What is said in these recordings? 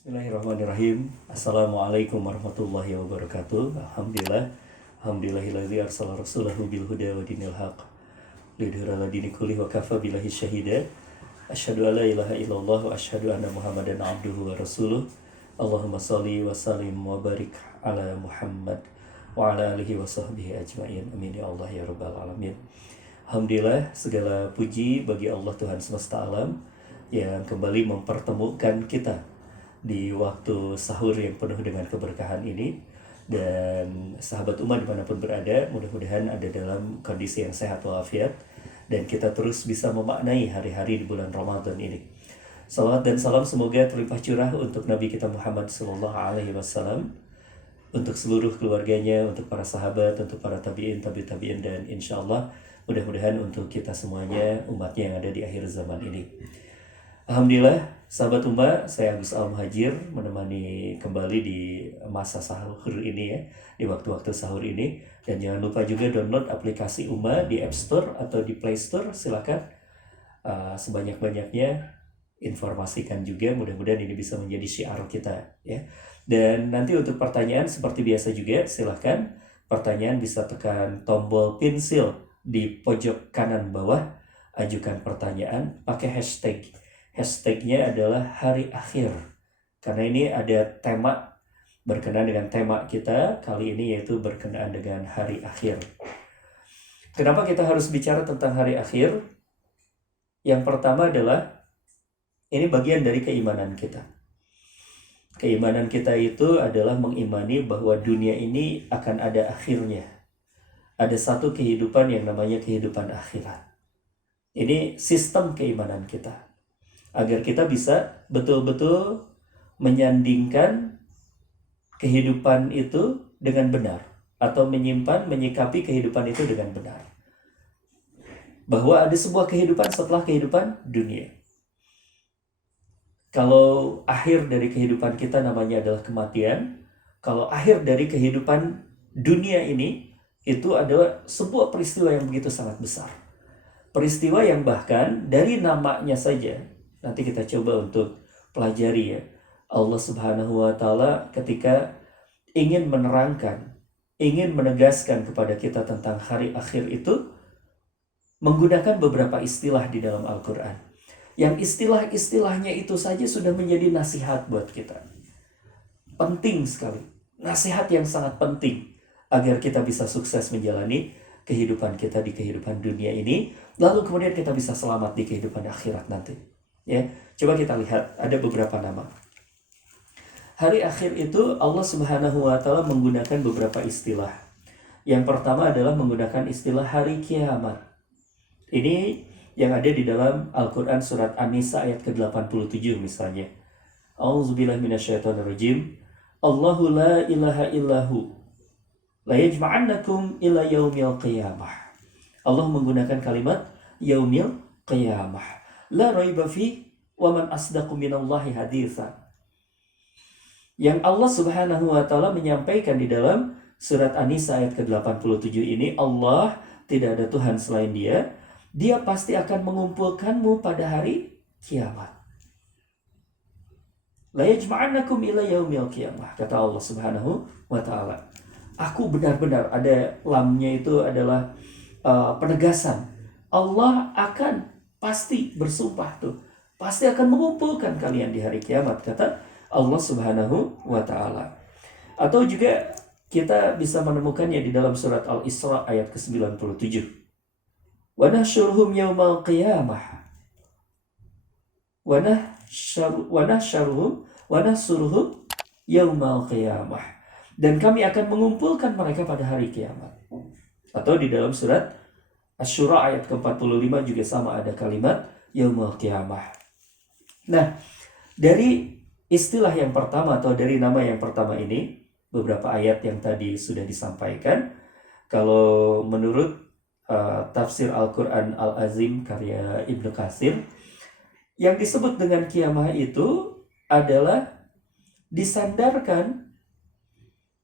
Bismillahirrahmanirrahim. Assalamualaikum warahmatullahi wabarakatuh. Alhamdulillahilladzi arsala rasulahu bil huda wa dinil haq lidhira ala dini kulli wa kafa billahi syahida. Asyhadu an la ilaha illallah wa asyhadu anna Muhammadan abduhu wa rasuluh. Allahumma shalli wa sallim wa barik ala Muhammad wa ala alihi wa sahbihi ajmain. Amin ya Allah ya rabbal alamin. Alhamdulillah, segala puji bagi Allah Tuhan semesta alam yang kembali mempertemukan kita di waktu sahur yang penuh dengan keberkahan ini. Dan sahabat umat dimanapun berada, mudah-mudahan ada dalam kondisi yang sehat walafiat dan kita terus bisa memaknai hari-hari di bulan Ramadan ini. Salawat dan salam semoga terlimpah curah untuk Nabi kita Muhammad SAW, untuk seluruh keluarganya, untuk para sahabat, untuk para tabi'in, tabi'in, dan insya Allah mudah-mudahan untuk kita semuanya, umatnya yang ada di akhir zaman ini. Alhamdulillah, sahabat Umma, saya Agus Al-Muhajir menemani kembali di masa sahur ini ya, di waktu-waktu sahur ini. Dan jangan lupa juga download aplikasi Umma di App Store atau di Play Store, silakan sebanyak-banyaknya informasikan juga, mudah-mudahan ini bisa menjadi syiar kita ya. Dan nanti untuk pertanyaan seperti biasa juga, silakan pertanyaan bisa tekan tombol pensil di pojok kanan bawah, ajukan pertanyaan pakai hashtag. Hashtagnya adalah hari akhir, karena ini ada tema berkenaan dengan tema kita kali ini, yaitu berkenaan dengan hari akhir. Kenapa kita harus bicara tentang hari akhir? Yang pertama adalah ini bagian dari keimanan kita. Keimanan kita itu adalah mengimani bahwa dunia ini akan ada akhirnya. Ada satu kehidupan yang namanya kehidupan akhirat. Ini sistem keimanan kita, agar kita bisa betul-betul menyandingkan kehidupan itu dengan benar, atau menyikapi kehidupan itu dengan benar. Bahwa ada sebuah kehidupan setelah kehidupan dunia. Kalau akhir dari kehidupan kita namanya adalah kematian, kalau akhir dari kehidupan dunia ini, itu adalah sebuah peristiwa yang begitu sangat besar. Peristiwa yang bahkan dari namanya saja, nanti kita coba untuk pelajari ya. Allah Subhanahu wa Ta'ala ketika ingin menerangkan, ingin menegaskan kepada kita tentang hari akhir itu, menggunakan beberapa istilah di dalam Al-Quran. Yang istilah-istilahnya itu saja sudah menjadi nasihat buat kita. Penting sekali. Nasihat yang sangat penting agar kita bisa sukses menjalani kehidupan kita di kehidupan dunia ini, lalu kemudian kita bisa selamat di kehidupan akhirat nanti. Ya, coba kita lihat ada beberapa nama. Hari akhir itu Allah Subhanahu wa Ta'ala menggunakan beberapa istilah. Yang pertama adalah menggunakan istilah hari kiamat. Ini yang ada di dalam Al-Quran surat An-Nisa ayat ke-87 misalnya. A'udzubillahi minasyaitonirrajim. Allahu la ilaha illahu la yajma'annakum ila yaumil qiyamah. Allah menggunakan kalimat yaumil qiyamah. La raiba fi wa man asdaqu minallahi haditha. Yang Allah Subhanahu wa Ta'ala menyampaikan di dalam surat An-Nisa ayat ke-87 ini, Allah tidak ada Tuhan selain Dia. Dia pasti akan mengumpulkanmu pada hari kiamat. La yajma'annakum ila yaumil qiyamah, kata Allah Subhanahu wa Ta'ala. Aku benar-benar, ada lamnya itu adalah penegasan. Allah akan pasti bersumpah tuh, pasti akan mengumpulkan kalian di hari kiamat, kata Allah Subhanahu wa Ta'ala. Atau juga kita bisa menemukannya di dalam surat Al-Isra ayat ke-97. Wa nahsyuruhum yaumal qiyamah. Wa nahsyuruhum yaumal qiyamah. Dan kami akan mengumpulkan mereka pada hari kiamat. Atau di dalam surat Asy-Syura ayat ke-45 juga sama, ada kalimat yaumul qiyamah. Nah, dari istilah yang pertama atau dari nama yang pertama ini, beberapa ayat yang tadi sudah disampaikan. Kalau menurut tafsir Al-Quran Al-Azim karya Ibnu Katsir, yang disebut dengan kiamah itu adalah disandarkan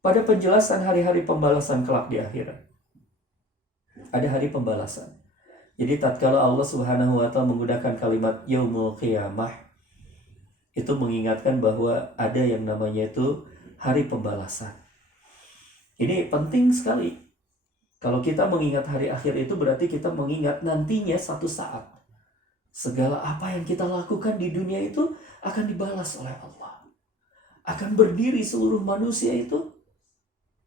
pada penjelasan hari-hari pembalasan kelak di akhirat. Ada hari pembalasan. Jadi tatkala Allah Subhanahu wa Ta'ala menggunakan kalimat yaumul qiyamah, itu mengingatkan bahwa ada yang namanya itu hari pembalasan. Ini penting sekali. Kalau kita mengingat hari akhir itu berarti kita mengingat nantinya satu saat segala apa yang kita lakukan di dunia itu akan dibalas oleh Allah. Akan berdiri seluruh manusia itu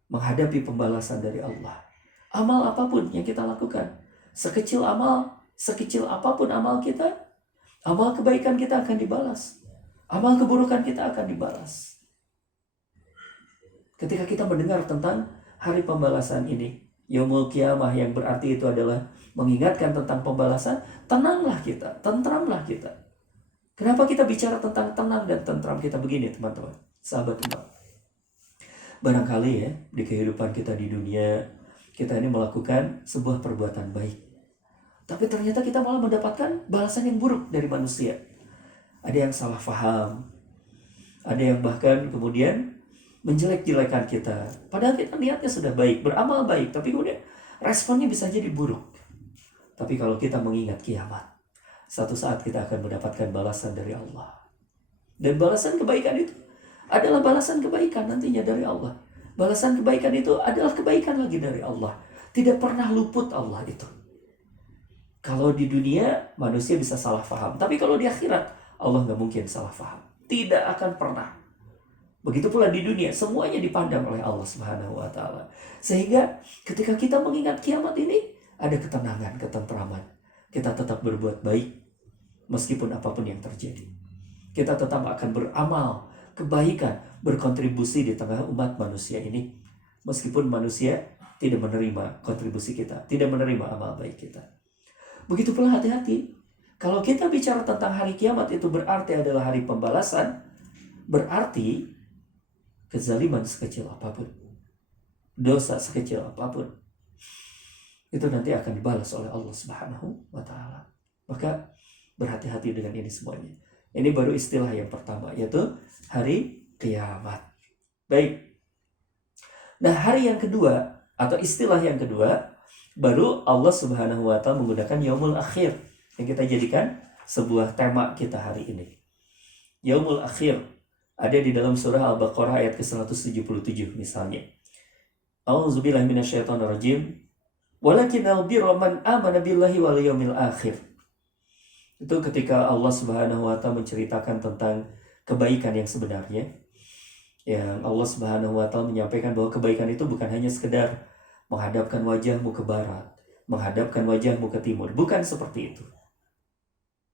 menghadapi pembalasan dari Allah. Amal apapun yang kita lakukan, sekecil apapun amal kita, amal kebaikan kita akan dibalas. Amal keburukan kita akan dibalas. Ketika kita mendengar tentang hari pembalasan ini, Yaumul Qiyamah, yang berarti itu adalah mengingatkan tentang pembalasan, tenanglah kita, tentramlah kita. Kenapa kita bicara tentang tenang dan tentram kita begini, teman-teman, sahabat iman? Barangkali ya, di kehidupan kita di dunia, kita ini melakukan sebuah perbuatan baik. Tapi ternyata kita malah mendapatkan balasan yang buruk dari manusia. Ada yang salah faham, ada yang bahkan kemudian menjelek-jelekan kita. Padahal kita niatnya sudah baik, beramal baik, tapi kemudian responnya bisa jadi buruk. Tapi kalau kita mengingat kiamat, satu saat kita akan mendapatkan balasan dari Allah. Dan balasan kebaikan itu adalah balasan kebaikan nantinya dari Allah. Balasan kebaikan itu adalah kebaikan lagi dari Allah. Tidak pernah luput Allah itu. Kalau di dunia manusia bisa salah faham, tapi kalau di akhirat Allah nggak mungkin salah faham. Tidak akan pernah. Begitu pula di dunia, semuanya dipandang oleh Allah Subhanahu wa Ta'ala. Sehingga ketika kita mengingat kiamat ini, ada ketenangan, ketentraman. Kita tetap berbuat baik, meskipun apapun yang terjadi. Kita tetap akan beramal kebaikan, berkontribusi di tengah umat manusia ini. Meskipun manusia tidak menerima kontribusi kita, tidak menerima amal baik kita. Begitu pula hati-hati. Kalau kita bicara tentang hari kiamat itu berarti adalah hari pembalasan, berarti kezaliman sekecil apapun, dosa sekecil apapun, itu nanti akan dibalas oleh Allah Subhanahu wa Ta'ala. Maka berhati-hati dengan ini semuanya. Ini baru istilah yang pertama, yaitu hari kiamat. Baik. Nah, hari yang kedua atau istilah yang kedua, baru Allah Subhanahu wa Ta'ala menggunakan Yaumul Akhir, yang kita jadikan sebuah tema kita hari ini. Yaumul Akhir ada di dalam surah Al-Baqarah ayat ke-177 misalnya. A'udzubillahi minasyaitonirrajim. Walakinnal birra man amana billahi wal yaumil akhir. Itu ketika Allah Subhanahu wa Ta'ala menceritakan tentang kebaikan yang sebenarnya. Yang Allah Subhanahu wa Ta'ala menyampaikan bahwa kebaikan itu bukan hanya sekedar menghadapkan wajahmu ke barat, menghadapkan wajahmu ke timur, bukan seperti itu.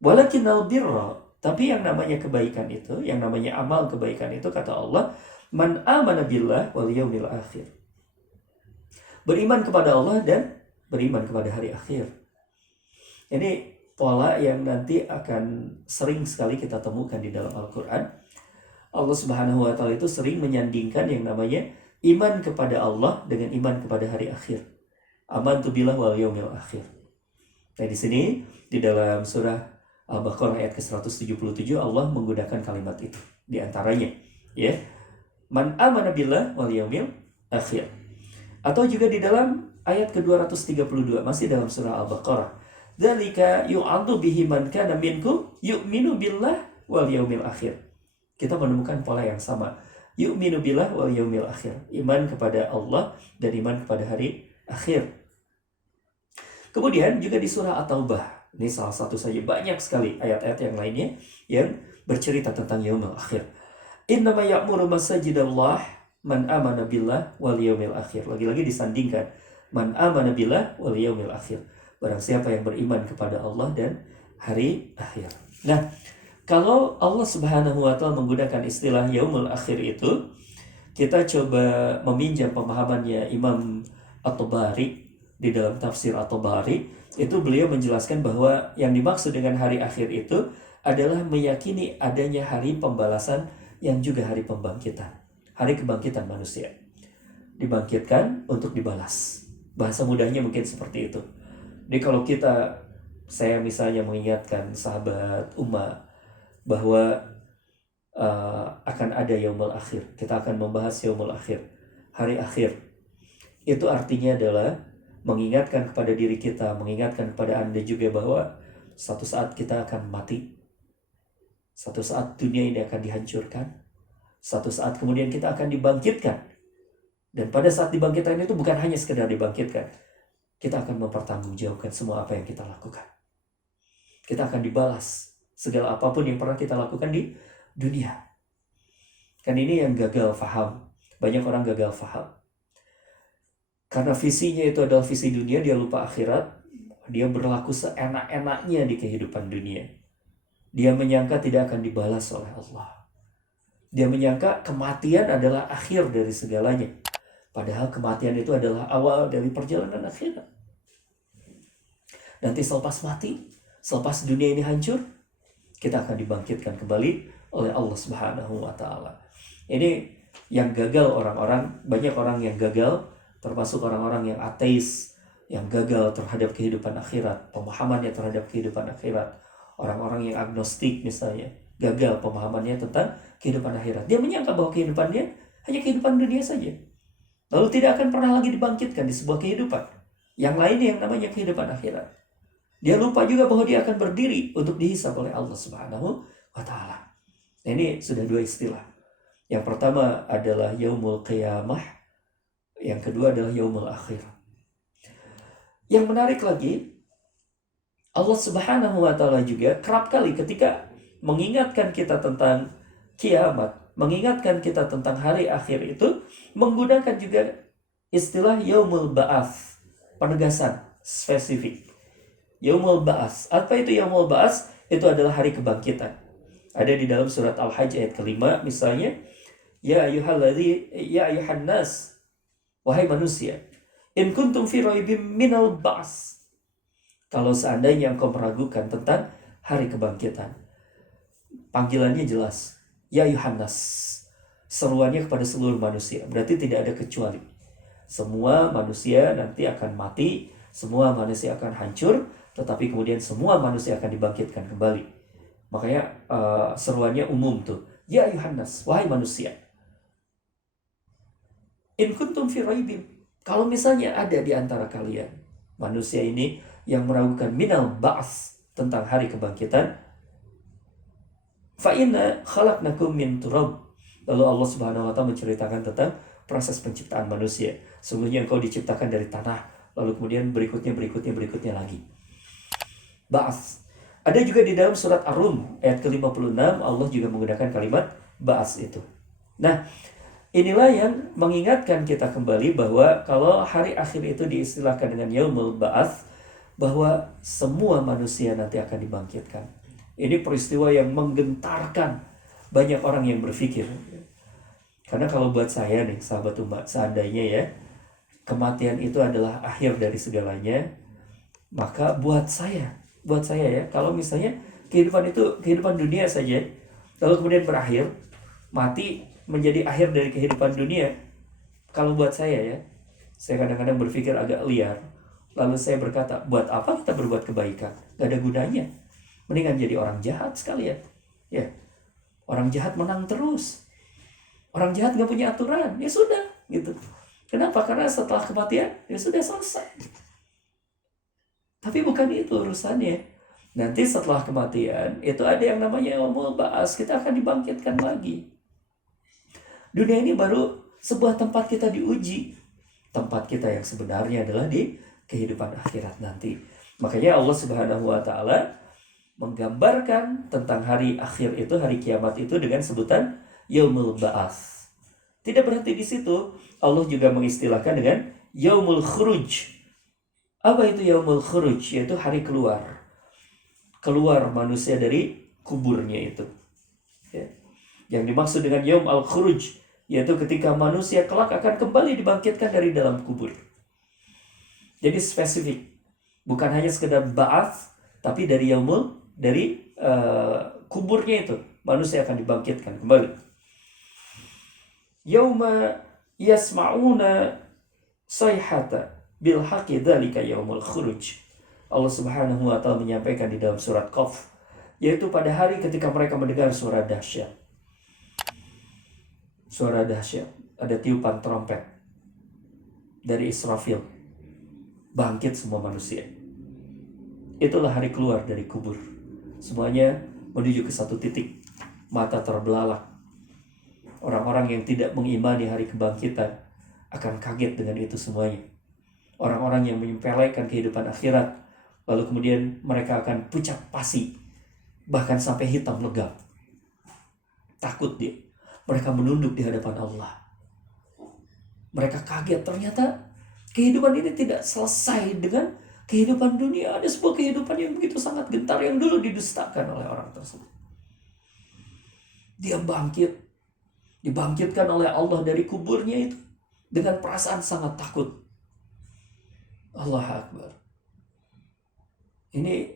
Walakinnal birra, tapi yang namanya kebaikan itu, yang namanya amal kebaikan itu, kata Allah, man amana billah wal yaumil akhir. Beriman kepada Allah dan beriman kepada hari akhir. Ini pola yang nanti akan sering sekali kita temukan di dalam Al-Quran. Allah Subhanahu wa Ta'ala itu sering menyandingkan yang namanya iman kepada Allah dengan iman kepada hari akhir. Amantu billah wal yaumil akhir. Nah, di sini di dalam surah Al-Baqarah ayat ke-177 Allah menggunakan kalimat itu di antaranya, ya. Man amana billah wal yaumil akhir. Atau juga di dalam ayat ke-232 masih dalam surah Al-Baqarah, dzalika yu'adzu bihi man kana minkum yu'minu billah wal yaumil akhir. Kita menemukan pola yang sama. Yu'minu billah wal yaumil akhir. Iman kepada Allah dan iman kepada hari akhir. Kemudian juga di surah At-Taubah. Ini salah satu saja, banyak sekali ayat-ayat yang lainnya yang bercerita tentang yaumil akhir. Innama ya'muru masajidallah man amana billah wal yaumil akhir. Lagi-lagi disandingkan man amana billah wal yaumil akhir. Barang siapa yang beriman kepada Allah dan hari akhir. Nah, kalau Allah Subhanahu wa Ta'ala menggunakan istilah yaumul akhir itu, kita coba meminjam pemahamannya Imam At-Tabari di dalam tafsir At-Tabari. Itu beliau menjelaskan bahwa yang dimaksud dengan hari akhir itu adalah meyakini adanya hari pembalasan yang juga hari pembangkitan. Hari kebangkitan manusia. Dibangkitkan untuk dibalas. Bahasa mudahnya mungkin seperti itu. Jadi kalau saya misalnya mengingatkan sahabat umat bahwa akan ada yaumul akhir. Kita akan membahas yaumul akhir. Hari akhir. Itu artinya adalah mengingatkan kepada diri kita, mengingatkan kepada Anda juga bahwa suatu saat kita akan mati. Satu saat dunia ini akan dihancurkan. Satu saat kemudian kita akan dibangkitkan. Dan pada saat dibangkitkan itu bukan hanya sekedar dibangkitkan. Kita akan mempertanggungjawabkan semua apa yang kita lakukan. Kita akan dibalas segala apapun yang pernah kita lakukan di dunia. Kan ini yang gagal faham. Banyak orang gagal faham. Karena visinya itu adalah visi dunia, dia lupa akhirat. Dia berlaku seenak-enaknya di kehidupan dunia. Dia menyangka tidak akan dibalas oleh Allah. Dia menyangka kematian adalah akhir dari segalanya. Padahal kematian itu adalah awal dari perjalanan akhirat. Nanti selepas mati, selepas dunia ini hancur, kita akan dibangkitkan kembali oleh Allah Subhanahu wa Ta'ala. Ini yang gagal orang-orang, banyak orang yang gagal, termasuk orang-orang yang ateis, yang gagal terhadap kehidupan akhirat, pemahamannya terhadap kehidupan akhirat. Orang-orang yang agnostik misalnya, gagal pemahamannya tentang kehidupan akhirat. Dia menyangka bahwa kehidupannya hanya kehidupan dunia saja. Lalu tidak akan pernah lagi dibangkitkan di sebuah kehidupan yang lain yang namanya kehidupan akhirat. Dia lupa juga bahwa dia akan berdiri untuk dihisab oleh Allah Subhanahu wa Ta'ala. Nah, ini sudah dua istilah. Yang pertama adalah yaumul qiyamah, yang kedua adalah yaumul akhir. Yang menarik lagi, Allah Subhanahu wa Ta'ala juga kerap kali ketika mengingatkan kita tentang kiamat, mengingatkan kita tentang hari akhir itu, menggunakan juga istilah yaumul ba'ats, penegasan spesifik. Yaumul ba'ats. Apa itu yaumul ba'ats? Itu adalah hari kebangkitan. Ada di dalam surat Al-Hajj ayat kelima misalnya, ya ayuhan nas, wahai manusia, in kuntum fi raibim minal ba'ats. Kalau seandainya engkau meragukan tentang hari kebangkitan, panggilannya jelas, ya ayuhan nas. Seruannya kepada seluruh manusia, berarti tidak ada kecuali. Semua manusia nanti akan mati, semua manusia akan hancur, tetapi kemudian semua manusia akan dibangkitkan kembali. Makanya seruannya umum tuh, ya ayuhan nas, wahai manusia. In kuntum fi raibim. Kalau misalnya ada di antara kalian manusia ini yang meragukan minal ba'ats, tentang hari kebangkitan, fa inna khalaqnakum min turab. Lalu Allah Subhanahu wa Ta'ala menceritakan tentang proses penciptaan manusia. Sungguhnya engkau diciptakan dari tanah, lalu kemudian berikutnya lagi. Ba'ats. Ada juga di dalam surat Ar-Rum ayat ke-56, Allah juga menggunakan kalimat ba'ats itu. Nah, inilah yang mengingatkan kita kembali bahwa kalau hari akhir itu diistilahkan dengan yaumul ba'ats, bahwa semua manusia nanti akan dibangkitkan. Ini peristiwa yang menggentarkan banyak orang yang berpikir. Karena kalau buat saya nih, sahabat umat, seandainya ya, kematian itu adalah akhir dari segalanya, maka buat saya ya, kalau misalnya kehidupan itu kehidupan dunia saja, lalu kemudian berakhir, mati menjadi akhir dari kehidupan dunia, kalau buat saya ya, saya kadang-kadang berpikir agak liar. Lalu saya berkata, buat apa kita berbuat kebaikan? Gak ada gunanya. Mendingan jadi orang jahat sekalian. Ya, orang jahat menang terus. Orang jahat gak punya aturan. Ya sudah, gitu. Kenapa? Karena setelah kematian, ya sudah selesai. Tapi bukan itu urusannya. Nanti setelah kematian, itu ada yang namanya yaumul ba'ats. Kita akan dibangkitkan lagi. Dunia ini baru sebuah tempat kita diuji. Tempat kita yang sebenarnya adalah di kehidupan akhirat nanti. Makanya Allah Subhanahu wa Ta'ala menggambarkan tentang hari akhir itu, hari kiamat itu dengan sebutan yaumul ba'ats. Tidak berhenti di situ, Allah juga mengistilahkan dengan yaumul khuruj. Apa itu yaumul khuruj? Yaitu hari keluar manusia dari kuburnya itu. Ya. Yang dimaksud dengan yaum al-khuruj, yaitu ketika manusia kelak akan kembali dibangkitkan dari dalam kubur. Jadi spesifik, bukan hanya sekedar ba'ats, tapi dari kuburnya itu manusia akan dibangkitkan kembali. Yauma yasma'una sayhata bil haqqi dzalika yaumul khuruj. Allah Subhanahu wa Ta'ala menyampaikan di dalam surat Qaf, yaitu pada hari ketika mereka mendengar suara dahsyat. Suara dahsyat, ada tiupan trompet dari Israfil. Bangkit semua manusia. Itulah hari keluar dari kubur. Semuanya menuju ke satu titik. mata terbelalak. Orang-orang yang tidak mengimani hari kebangkitan akan kaget dengan itu semuanya. Orang-orang yang menyepelekan kehidupan akhirat, lalu kemudian mereka akan pucat pasi, bahkan sampai hitam legam. Takut dia. Mereka menunduk di hadapan Allah. Mereka kaget, ternyata kehidupan ini tidak selesai dengan kehidupan dunia. Ada sebuah kehidupan yang begitu sangat gentar yang dulu didustakan oleh orang tersebut. Dia bangkit, dibangkitkan oleh Allah dari kuburnya itu dengan perasaan sangat takut. Allah Akbar. Ini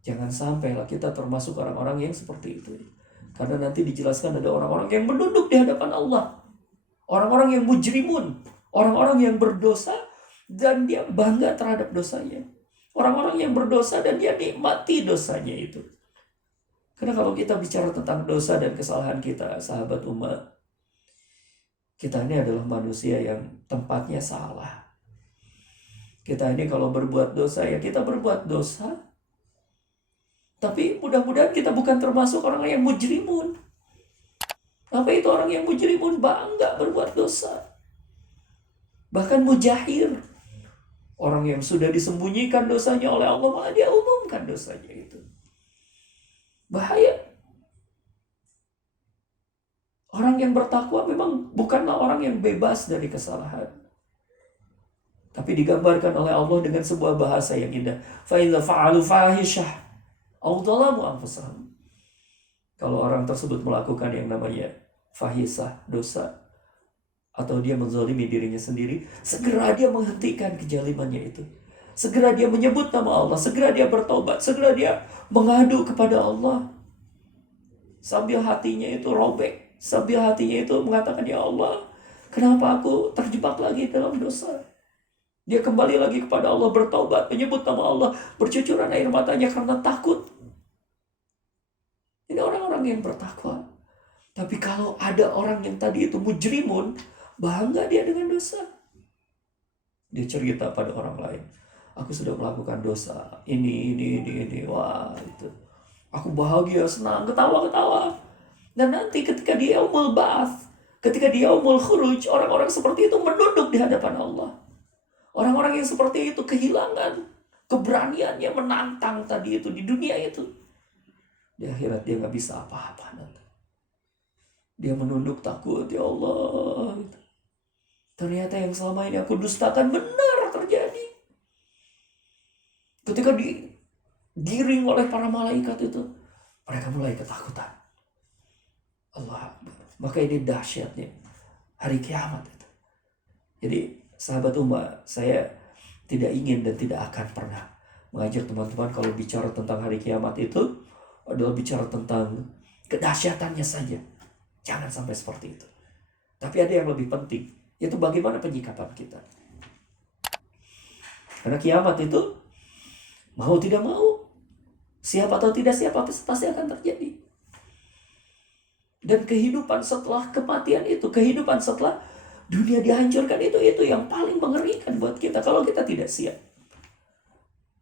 jangan sampailah kita termasuk orang-orang yang seperti itu. Karena nanti dijelaskan ada orang-orang yang menunduk di hadapan Allah. Orang-orang yang mujrimun. Orang-orang yang berdosa dan dia bangga terhadap dosanya. Orang-orang yang berdosa dan dia nikmati dosanya itu. Karena kalau kita bicara tentang dosa dan kesalahan kita, sahabat umat, kita ini adalah manusia yang tempatnya salah. Kita ini kalau berbuat dosa, ya kita berbuat dosa. Tapi mudah-mudahan kita bukan termasuk orang yang mujrimun. Apa itu orang yang mujrimun? Bangga berbuat dosa. Bahkan mujahir. Orang yang sudah disembunyikan dosanya oleh Allah, malah dia umumkan dosanya itu. Bahaya. Orang yang bertakwa memang bukanlah orang yang bebas dari kesalahan. Tapi digambarkan oleh Allah dengan sebuah bahasa yang indah. فَإِذَا فَعَلُوا فَاحِشَةً أَوْ ظَلَمُوا أَنفُسَهُمْ. Kalau orang tersebut melakukan yang namanya fahisah, dosa, atau dia menzalimi dirinya sendiri, segera dia menghentikan kezalimannya itu. Segera dia menyebut nama Allah, segera dia bertobat, segera dia mengadu kepada Allah. Sambil hatinya itu robek, sambil hatinya itu mengatakan, ya Allah, kenapa aku terjebak lagi dalam dosa? Dia kembali lagi kepada Allah, bertobat, menyebut nama Allah, bercucuran air matanya karena takut. Ini orang-orang yang bertakwa. Tapi kalau ada orang yang tadi itu mujrimun, bangga dia dengan dosa. Dia cerita pada orang lain, aku sudah melakukan dosa, ini. Wah, itu. Aku bahagia, senang, ketawa-ketawa. Dan nanti ketika dia yaumul ba'ats, ketika dia yaumul khuruj, orang-orang seperti itu menunduk di hadapan Allah. Orang-orang yang seperti itu kehilangan keberaniannya menantang tadi itu di dunia itu. Di akhirat dia nggak bisa apa-apa nanti. Dia menunduk takut, ya Allah. Ternyata yang selama ini aku dustakan benar terjadi. Ketika digiring oleh para malaikat itu, mereka mulai ketakutan. Allah Akbar. Maka ini dahsyatnya hari kiamat itu. Jadi sahabat umat, saya tidak ingin dan tidak akan pernah mengajak teman-teman kalau bicara tentang hari kiamat itu adalah bicara tentang kedahsyatannya saja. Jangan sampai seperti itu. Tapi ada yang lebih penting, yaitu bagaimana penyikapan kita. Karena kiamat itu mau tidak mau, siap atau tidak siap, pasti akan terjadi. Dan kehidupan setelah kematian itu, kehidupan setelah dunia dihancurkan itu yang paling mengerikan buat kita kalau kita tidak siap.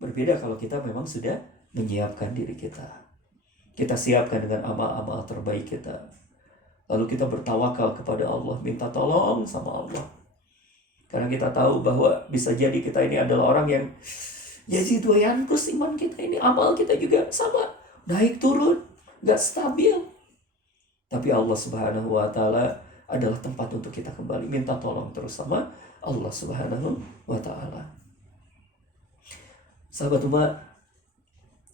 Berbeda kalau kita memang sudah menyiapkan diri kita. Kita siapkan dengan amal-amal terbaik kita. Lalu kita bertawakal kepada Allah, minta tolong sama Allah. Karena kita tahu bahwa bisa jadi kita ini adalah orang yang yazid wa yanqus, iman kita ini, amal kita juga sama, naik turun, gak stabil. Tapi Allah Subhanahu wa Ta'ala adalah tempat untuk kita kembali minta tolong terus sama Allah Subhanahu wa Ta'ala. Sahabat umat,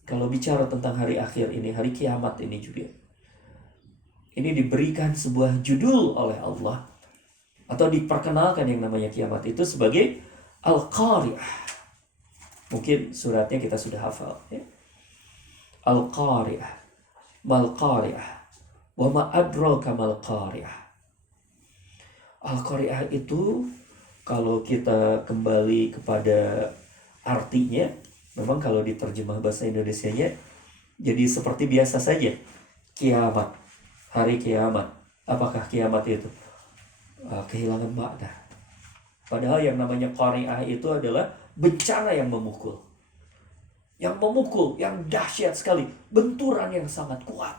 kalau bicara tentang hari akhir ini, hari kiamat ini juga, ini diberikan sebuah judul oleh Allah, atau diperkenalkan yang namanya kiamat itu sebagai Al-Qari'ah. Mungkin suratnya kita sudah hafal, ya? Al-Qari'ah, Mal-Qari'ah, wa ma adraka mal-Qari'ah. Al-Qari'ah itu kalau kita kembali kepada artinya, memang kalau diterjemah bahasa Indonesianya jadi seperti biasa saja, kiamat, hari kiamat. Apakah kiamat itu? Kehilangan makna. Padahal yang namanya Qari'ah itu adalah bencana yang memukul. Yang memukul, yang dahsyat sekali, benturan yang sangat kuat.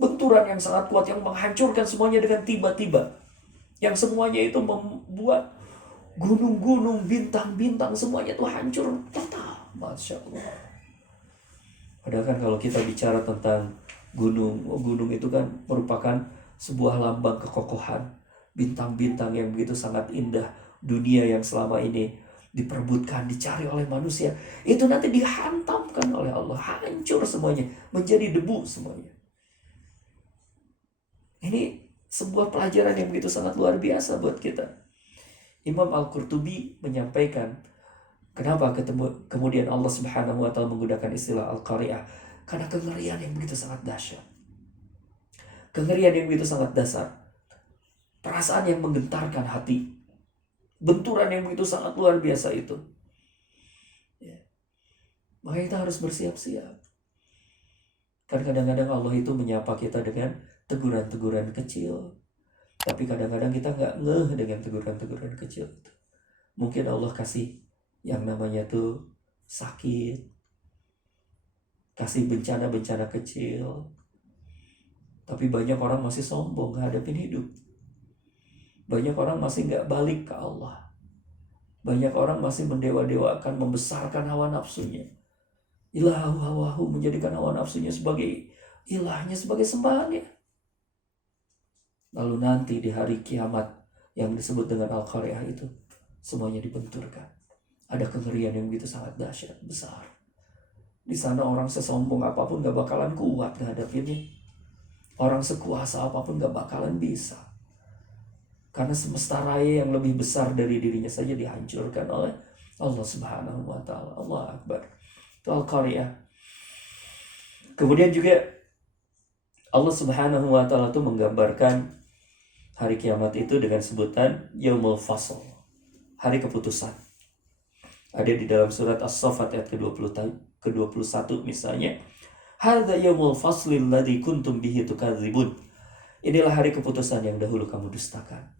Benturan yang sangat kuat yang menghancurkan semuanya dengan tiba-tiba. Yang semuanya itu membuat gunung-gunung, bintang-bintang semuanya itu hancur total. Masya Allah. Padahal kan kalau kita bicara tentang gunung, gunung itu kan merupakan sebuah lambang kekokohan. Bintang-bintang yang begitu sangat indah. Dunia yang selama ini diperebutkan, dicari oleh manusia. Itu nanti dihantamkan oleh Allah. Hancur semuanya. Menjadi debu semuanya. Ini sebuah pelajaran yang begitu sangat luar biasa buat kita. Imam Al-Qurtubi menyampaikan, kenapa kemudian Allah Subhanahu wa Ta'ala menggunakan istilah Al-Qari'ah? Karena kengerian yang begitu sangat dahsyat. Kengerian yang begitu sangat dasar. Perasaan yang menggentarkan hati. Benturan yang begitu sangat luar biasa itu. Ya. Maka kita harus bersiap-siap. Kan kadang-kadang Allah itu menyapa kita dengan teguran-teguran kecil. Tapi kadang-kadang kita nggak ngeh dengan teguran-teguran kecil itu. Mungkin Allah kasih yang namanya tuh sakit. Kasih bencana-bencana kecil. Tapi banyak orang masih sombong ngadepin hidup. Banyak orang masih nggak balik ke Allah. Banyak orang masih mendewa-dewakan, membesarkan hawa nafsunya. Ilahu hawahu, menjadikan hawa nafsunya sebagai ilahnya, sebagai sembahannya. Lalu nanti di hari kiamat yang disebut dengan Al-Qari'ah itu, semuanya dibenturkan. Ada kengerian yang begitu sangat dahsyat, besar. Di sana orang sesombong apapun gak bakalan kuat menghadapinya. Orang sekuasa apapun gak bakalan bisa. Karena semesta raya yang lebih besar dari dirinya saja dihancurkan oleh Allah Subhanahu wa Ta'ala. Allah Akbar. Itu Al-Qari'ah. Kemudian juga Allah Subhanahu wa Ta'ala itu menggambarkan hari kiamat itu dengan sebutan Yaumul Fasl, hari keputusan. Ada di dalam surat As-Saffat ayat ke-21 misalnya. Hadza yaumul fasli alladzi kuntum bihi tukadzibun. Inilah hari keputusan yang dahulu kamu dustakan.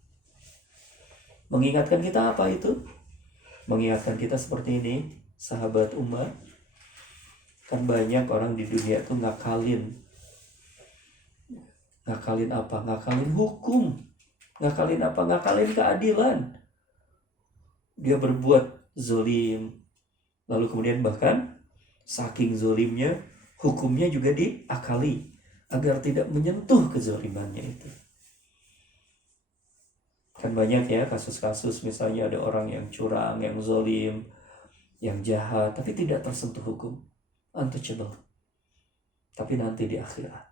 Mengingatkan kita apa itu? Mengingatkan kita seperti ini, sahabat umat. Kan banyak orang di dunia itu ngakalin apa? Ngakalin hukum. Ngakalin apa? Ngakalin keadilan. Dia berbuat zolim. Lalu kemudian bahkan saking zolimnya, hukumnya juga diakali. Agar tidak menyentuh kezolimannya itu. Kan banyak ya kasus-kasus, misalnya ada orang yang curang, yang zolim, yang jahat, tapi tidak tersentuh hukum. Untouchable. Tapi nanti di akhirat.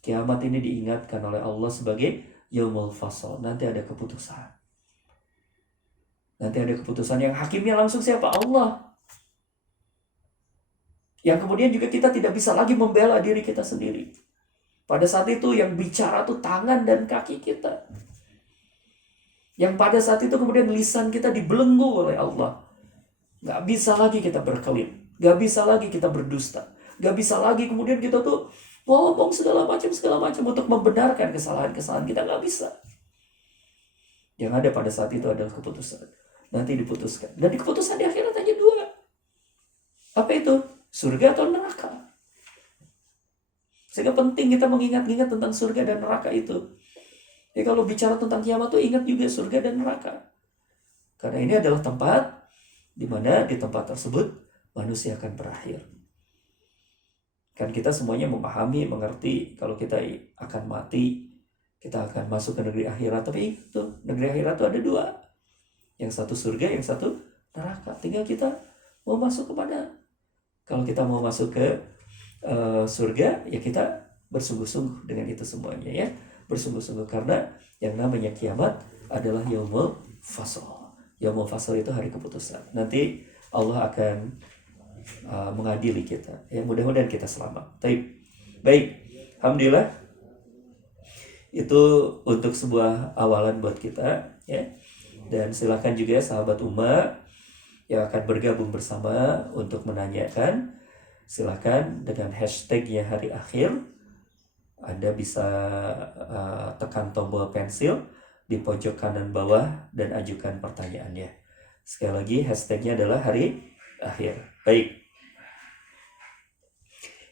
Kiamat ini diingatkan oleh Allah sebagai Yaumul Fasl. Nanti ada keputusan. Nanti ada keputusan yang hakimnya langsung siapa? Allah. Yang kemudian juga kita tidak bisa lagi membela diri kita sendiri. Pada saat itu yang bicara tuh tangan dan kaki kita. Yang pada saat itu kemudian lisan kita dibelenggu oleh Allah. Gak bisa lagi kita berkelit. Gak bisa lagi kita berdusta. Gak bisa lagi kemudian kita tuh ngomong segala macam untuk membenarkan kesalahan-kesalahan kita. Gak bisa. Yang ada pada saat itu adalah keputusan. Nanti diputuskan. Dan di keputusan di akhirat hanya dua. Apa itu? Surga atau neraka. Sehingga penting kita mengingat-ingat tentang surga dan neraka itu. Ya kalau bicara tentang kiamat tuh ingat juga surga dan neraka. Karena ini adalah tempat di mana di tempat tersebut manusia akan berakhir. Kan kita semuanya memahami, mengerti kalau kita akan mati, kita akan masuk ke negeri akhirat. Tapi itu negeri akhirat itu ada dua. Yang satu surga, yang satu neraka. Tinggal kita mau masuk kepada. Kalau kita mau masuk ke surga, ya kita bersungguh-sungguh dengan itu semuanya ya. Bersungguh-sungguh karena yang namanya kiamat adalah Yaumul Fasl. Yaumul Fasl itu hari keputusan. Nanti Allah akan mengadili kita. Ya, mudah-mudahan kita selamat. Baik. Alhamdulillah. Itu untuk sebuah awalan buat kita ya. Dan silakan juga sahabat umat yang akan bergabung bersama untuk menanyakan. Silakan dengan hashtagnya hari akhir. Anda bisa tekan tombol pensil di pojok kanan bawah dan ajukan pertanyaannya. Sekali lagi hashtagnya adalah hari akhir. Baik.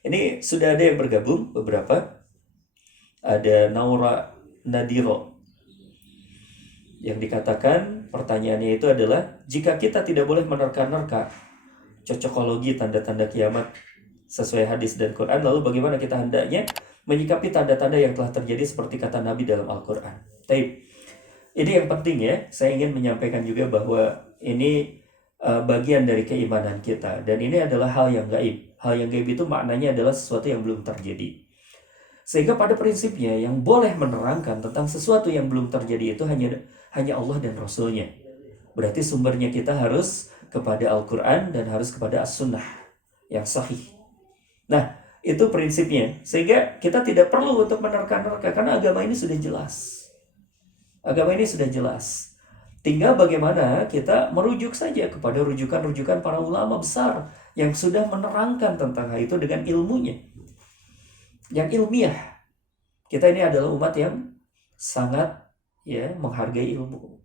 Ini sudah ada yang bergabung beberapa. ada Naura Nadiro yang dikatakan pertanyaannya itu adalah, jika kita tidak boleh menerka-nerka cocokologi tanda-tanda kiamat sesuai hadis dan Quran, lalu bagaimana kita hendaknya menyikapi tanda-tanda yang telah terjadi seperti kata Nabi dalam Al-Quran. Ini yang penting ya, saya ingin menyampaikan juga bahwa ini bagian dari keimanan kita, dan ini adalah hal yang gaib. Hal yang gaib itu maknanya adalah sesuatu yang belum terjadi. Sehingga pada prinsipnya yang boleh menerangkan tentang sesuatu yang belum terjadi itu hanya Allah dan Rasulnya. Berarti sumbernya kita harus kepada Al-Quran dan harus kepada As-Sunnah yang sahih. Nah, itu prinsipnya. Sehingga kita tidak perlu untuk menerka-nerka, karena agama ini sudah jelas. Agama ini sudah jelas. Tinggal bagaimana kita merujuk saja kepada rujukan-rujukan para ulama besar yang sudah menerangkan tentang hal itu dengan ilmunya, yang ilmiah. Kita ini adalah umat yang sangat menghargai ilmu.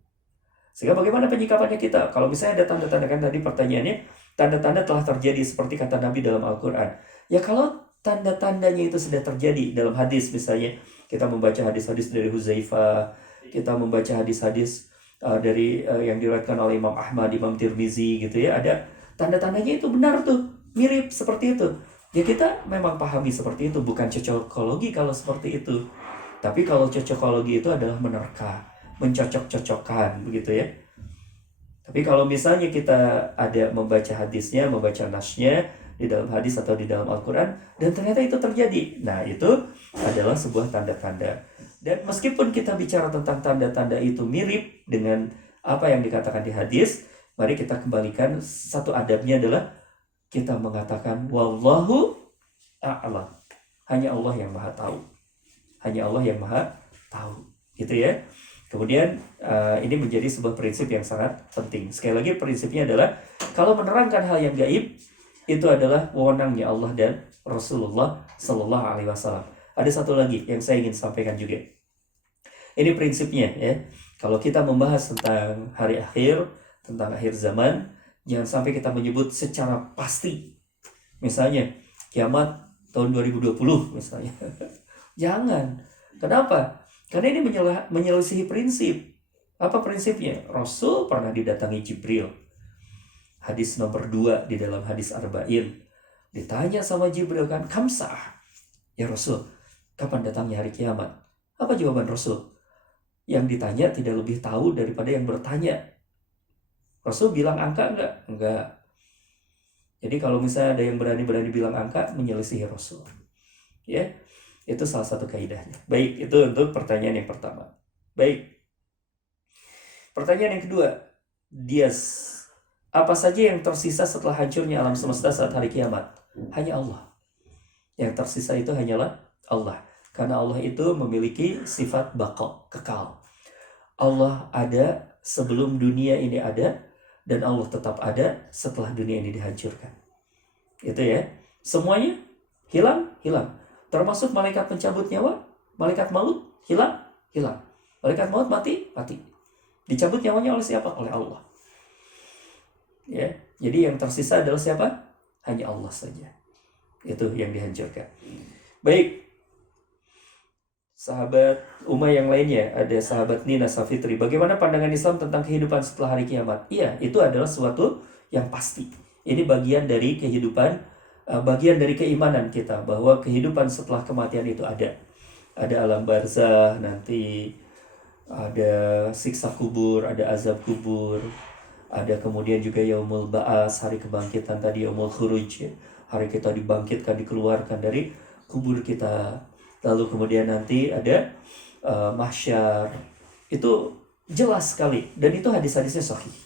Sehingga bagaimana penyikapannya kita? Kalau misalnya ada tanda-tanda, kan tadi pertanyaannya, tanda-tanda telah terjadi seperti kata Nabi dalam Al-Quran. Ya kalau tanda-tandanya itu sudah terjadi dalam hadis, misalnya kita membaca hadis-hadis dari Huzaifah, kita membaca hadis-hadis dari yang diriwayatkan oleh Imam Ahmad, Imam Tirmizi gitu ya, ada tanda-tandanya itu benar tuh, mirip seperti itu. Ya kita memang pahami seperti itu, bukan cocokologi kalau seperti itu. Tapi kalau cocokologi itu adalah menerka, mencocok-cocokkan begitu ya. Tapi kalau misalnya kita ada membaca hadisnya, membaca nasnya di dalam hadis atau di dalam Al-Quran, dan ternyata itu terjadi, nah itu adalah sebuah tanda-tanda. Dan meskipun kita bicara tentang tanda-tanda itu mirip dengan apa yang dikatakan di hadis, mari kita kembalikan satu adabnya adalah kita mengatakan wallahu a'lam. Hanya Allah yang maha tahu. Hanya Allah yang maha tahu. Gitu ya. Kemudian ini menjadi sebuah prinsip yang sangat penting. Sekali lagi prinsipnya adalah kalau menerangkan hal yang gaib itu adalah wewenangnya Allah dan Rasulullah Sallallahu Alaihi Wasallam. Ada satu lagi yang saya ingin sampaikan juga. Ini prinsipnya ya. Kalau kita membahas tentang hari akhir, tentang akhir zaman, jangan sampai kita menyebut secara pasti. Misalnya kiamat tahun 2020 misalnya. Jangan. Kenapa? Karena ini menyelisihi prinsip. Apa prinsipnya? Rasul pernah didatangi Jibril. Hadis nomor 2 di dalam hadis Arba'in. Ditanya sama Jibril kan, Kamsah. Ya Rasul, kapan datangnya hari kiamat? Apa jawaban Rasul? Yang ditanya tidak lebih tahu daripada yang bertanya. Rasul bilang angka enggak? Enggak. Jadi kalau misalnya ada yang berani-berani bilang angka, menyelisihi Rasul. Ya. Itu salah satu kaidahnya. Baik, itu untuk pertanyaan yang pertama. Baik. Pertanyaan yang kedua. Dias. Apa saja yang tersisa setelah hancurnya alam semesta saat hari kiamat? Hanya Allah. Yang tersisa itu hanyalah Allah. Karena Allah itu memiliki sifat baqa, kekal. Allah ada sebelum dunia ini ada, dan Allah tetap ada setelah dunia ini dihancurkan. Itu ya. Semuanya hilang. Termasuk malaikat pencabut nyawa, malaikat maut hilang. Malaikat maut mati. Dicabut nyawanya oleh siapa? Oleh Allah. Ya, jadi yang tersisa adalah siapa? Hanya Allah saja. Itu yang dihancurkan. Baik. Sahabat Umma yang lainnya, ada sahabat Nina Safitri. Bagaimana pandangan Islam tentang kehidupan setelah hari kiamat? Iya, itu adalah sesuatu yang pasti. Ini bagian dari kehidupan, bagian dari keimanan kita bahwa kehidupan setelah kematian itu ada. Ada alam barzah, nanti ada siksa kubur, ada azab kubur, ada kemudian juga yaumul ba'as, hari kebangkitan tadi, yaumul khuruj, hari kita dibangkitkan, dikeluarkan dari kubur kita. Lalu kemudian nanti ada mahsyar. Itu jelas sekali, dan itu hadis-hadisnya sahih.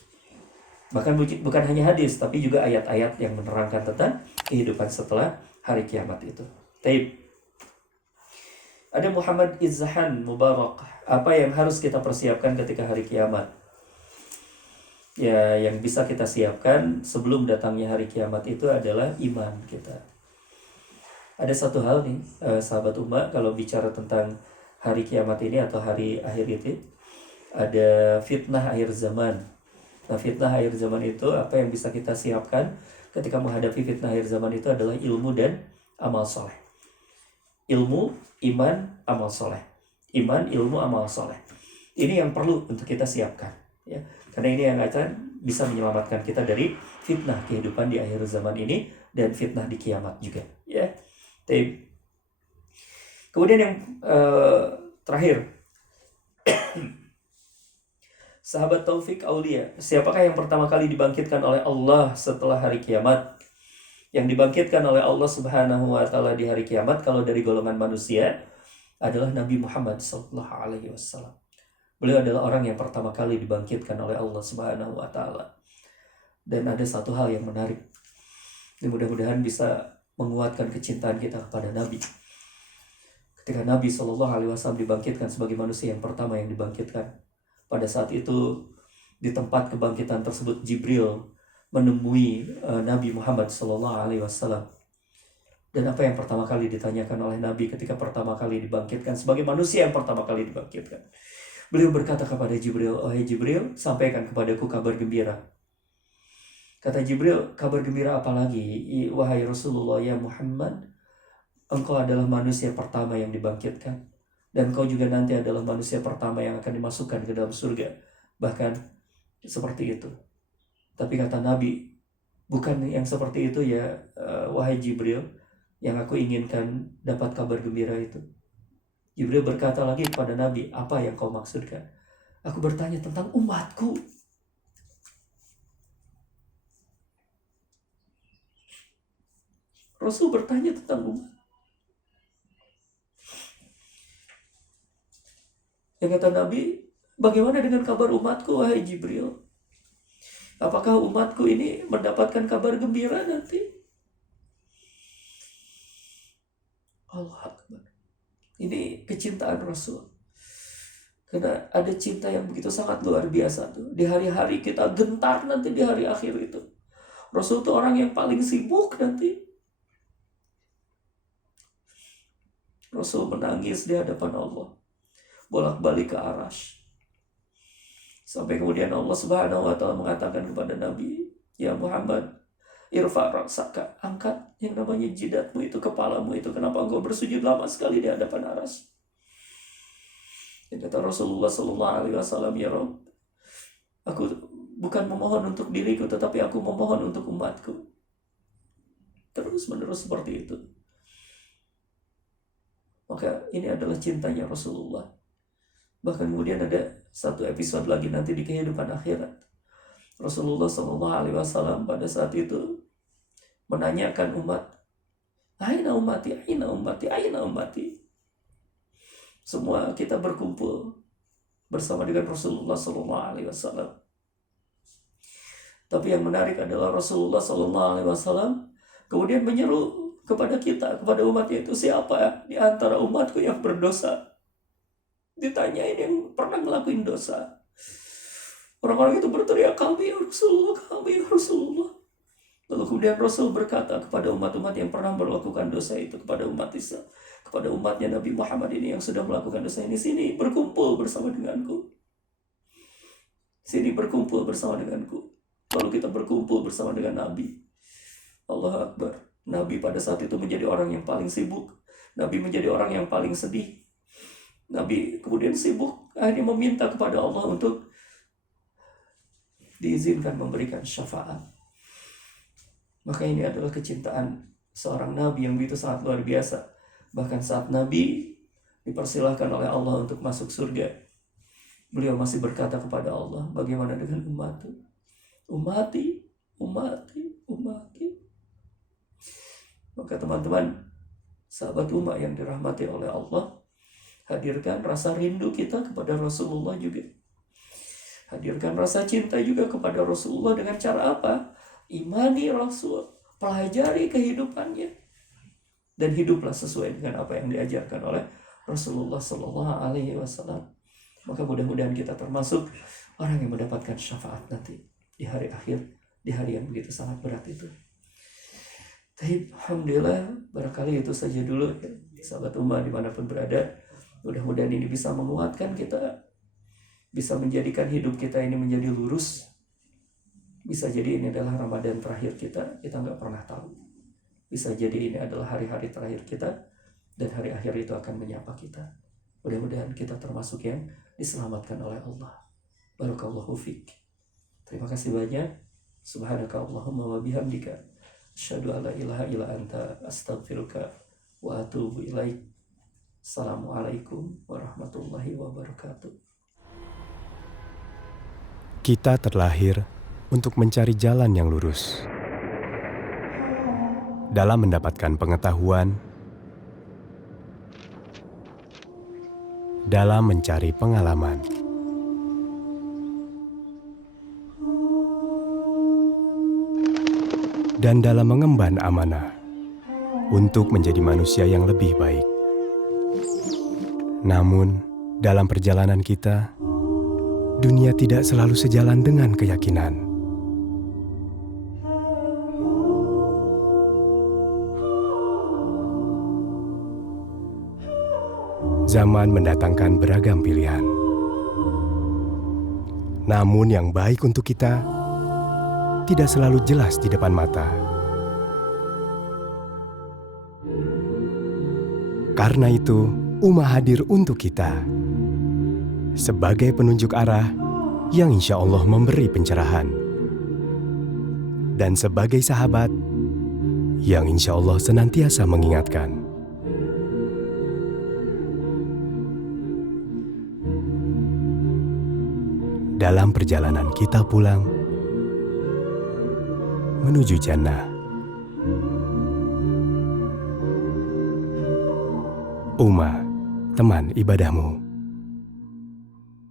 Bahkan bukan hanya hadis, tapi juga ayat-ayat yang menerangkan tentang kehidupan setelah hari kiamat itu. Taib. Ada Muhammad Izzahan Mubarak. Apa yang harus kita persiapkan ketika hari kiamat? Ya, yang bisa kita siapkan sebelum datangnya hari kiamat itu adalah iman kita. Ada satu hal nih, sahabat umat, kalau bicara tentang hari kiamat ini atau hari akhir itu, ada fitnah akhir zaman. Nah, fitnah akhir zaman itu apa yang bisa kita siapkan ketika menghadapi fitnah akhir zaman itu adalah ilmu dan amal soleh. ilmu, iman, amal soleh. Iman, ilmu, amal soleh. Ini yang perlu untuk kita siapkan, ya. Karena ini yang akan bisa menyelamatkan kita dari fitnah kehidupan di akhir zaman ini dan fitnah di kiamat juga, ya. Kemudian yang terakhir, sahabat Taufik Aulia. Siapakah yang pertama kali dibangkitkan oleh Allah setelah hari kiamat? Yang dibangkitkan oleh Allah Subhanahu wa taala di hari kiamat kalau dari golongan manusia adalah Nabi Muhammad sallallahu alaihi wasallam. Beliau adalah orang yang pertama kali dibangkitkan oleh Allah Subhanahu wa taala. Dan ada satu hal yang menarik. Dan mudah-mudahan bisa menguatkan kecintaan kita kepada Nabi. Ketika Nabi sallallahu alaihi wasallam dibangkitkan sebagai manusia yang pertama yang dibangkitkan, pada saat itu di tempat kebangkitan tersebut Jibril menemui Nabi Muhammad sallallahu alaihi wasallam. Dan apa yang pertama kali ditanyakan oleh Nabi ketika pertama kali dibangkitkan sebagai manusia yang pertama kali dibangkitkan? Beliau berkata kepada Jibril, "Wahai Jibril, sampaikan kepadaku kabar gembira." Kata Jibril, "Kabar gembira apa lagi? Wahai Rasulullah ya Muhammad, engkau adalah manusia pertama yang dibangkitkan. Dan kau juga nanti adalah manusia pertama yang akan dimasukkan ke dalam surga." Bahkan seperti itu. Tapi kata Nabi, bukan yang seperti itu ya wahai Jibril, yang aku inginkan dapat kabar gembira itu. Jibril berkata lagi kepada Nabi, apa yang kau maksudkan? Aku bertanya tentang umatku. Rasul bertanya tentang umat. Yang kata Nabi, bagaimana dengan kabar umatku wahai Jibril? Apakah umatku ini mendapatkan kabar gembira nanti? Allah Akbar. Ini kecintaan Rasul. Karena ada cinta yang begitu sangat luar biasa tuh. Di hari-hari kita gentar nanti di hari akhir itu. Rasul itu orang yang paling sibuk nanti. Rasul menangis di hadapan Allah. Bolak-balik ke Arash. Sampai kemudian Allah Subhanahu wa taala mengatakan kepada Nabi, "Ya Muhammad, irfa' ra'saka, angkat yang namanya jidatmu itu, kepalamu itu. Kenapa engkau bersujud lama sekali di hadapan Arash?" Dan kata Rasulullah sallallahu alaihi wasallam, "Ya Rabb, aku bukan memohon untuk diriku, tetapi aku memohon untuk umatku." Terus menerus seperti itu. Maka ini adalah cintanya Rasulullah. Bahkan kemudian ada satu episode lagi nanti di kehidupan akhirat. Rasulullah sallallahu alaihi wasallam pada saat itu menanyakan umat, "Aina ummati, aina ummati, aina ummati?" Semua kita berkumpul bersama dengan Rasulullah sallallahu alaihi wasallam. Tapi yang menarik adalah Rasulullah sallallahu alaihi wasallam kemudian menyeru kepada kita, kepada umatnya itu, siapa di antara umatku yang berdosa? Ditanyain yang pernah ngelakuin dosa. Orang-orang itu berteriak, "Kami ya Rasulullah, kami ya Rasulullah." Lalu kemudian Rasul berkata kepada umat-umat yang pernah melakukan dosa itu, kepada umat Islam, kepada umatnya Nabi Muhammad ini yang sudah melakukan dosa ini, "Sini berkumpul bersama denganku. Sini berkumpul bersama denganku." Lalu kita berkumpul bersama dengan Nabi. Allah Akbar. Nabi pada saat itu menjadi orang yang paling sibuk. Nabi menjadi orang yang paling sedih. Nabi kemudian sibuk, akhirnya meminta kepada Allah untuk diizinkan memberikan syafaat. Maka ini adalah kecintaan seorang Nabi yang begitu sangat luar biasa. Bahkan saat Nabi dipersilahkan oleh Allah untuk masuk surga, beliau masih berkata kepada Allah, "Bagaimana dengan umatku? Umati, umati, umati." Maka teman-teman, sahabat umat yang dirahmati oleh Allah, hadirkan rasa rindu kita kepada Rasulullah juga. Hadirkan rasa cinta juga kepada Rasulullah dengan cara apa? Imani Rasul, pelajari kehidupannya, dan hiduplah sesuai dengan apa yang diajarkan oleh Rasulullah Sallallahu Alaihi Wasallam. Maka mudah-mudahan kita termasuk orang yang mendapatkan syafaat nanti di hari akhir, di hari yang begitu sangat berat itu. Tapi alhamdulillah, barangkali itu saja dulu ya, sahabat umat dimanapun berada. Mudah-mudahan ini bisa menguatkan kita, bisa menjadikan hidup kita ini menjadi lurus. Bisa jadi ini adalah Ramadan terakhir kita nggak pernah tahu. Bisa jadi ini adalah hari-hari terakhir kita dan hari akhir itu akan menyapa kita. Mudah-mudahan kita termasuk yang diselamatkan oleh Allah. Barakallahu fiik. Terima kasih banyak. Subhanaka Allahumma wa bihamdika asyhadu an la ilaha illa anta astaghfiruka wa atubu ilaik. Assalamualaikum warahmatullahi wabarakatuh. Kita terlahir untuk mencari jalan yang lurus. Dalam mendapatkan pengetahuan, dalam mencari pengalaman, dan dalam mengemban amanah untuk menjadi manusia yang lebih baik. Namun, dalam perjalanan kita, dunia tidak selalu sejalan dengan keyakinan. Zaman mendatangkan beragam pilihan. Namun yang baik untuk kita tidak selalu jelas di depan mata. Karena itu, Ummah hadir untuk kita sebagai penunjuk arah yang insya Allah memberi pencerahan, dan sebagai sahabat yang insya Allah senantiasa mengingatkan. Dalam perjalanan kita pulang menuju jannah, Ummah, teman ibadahmu.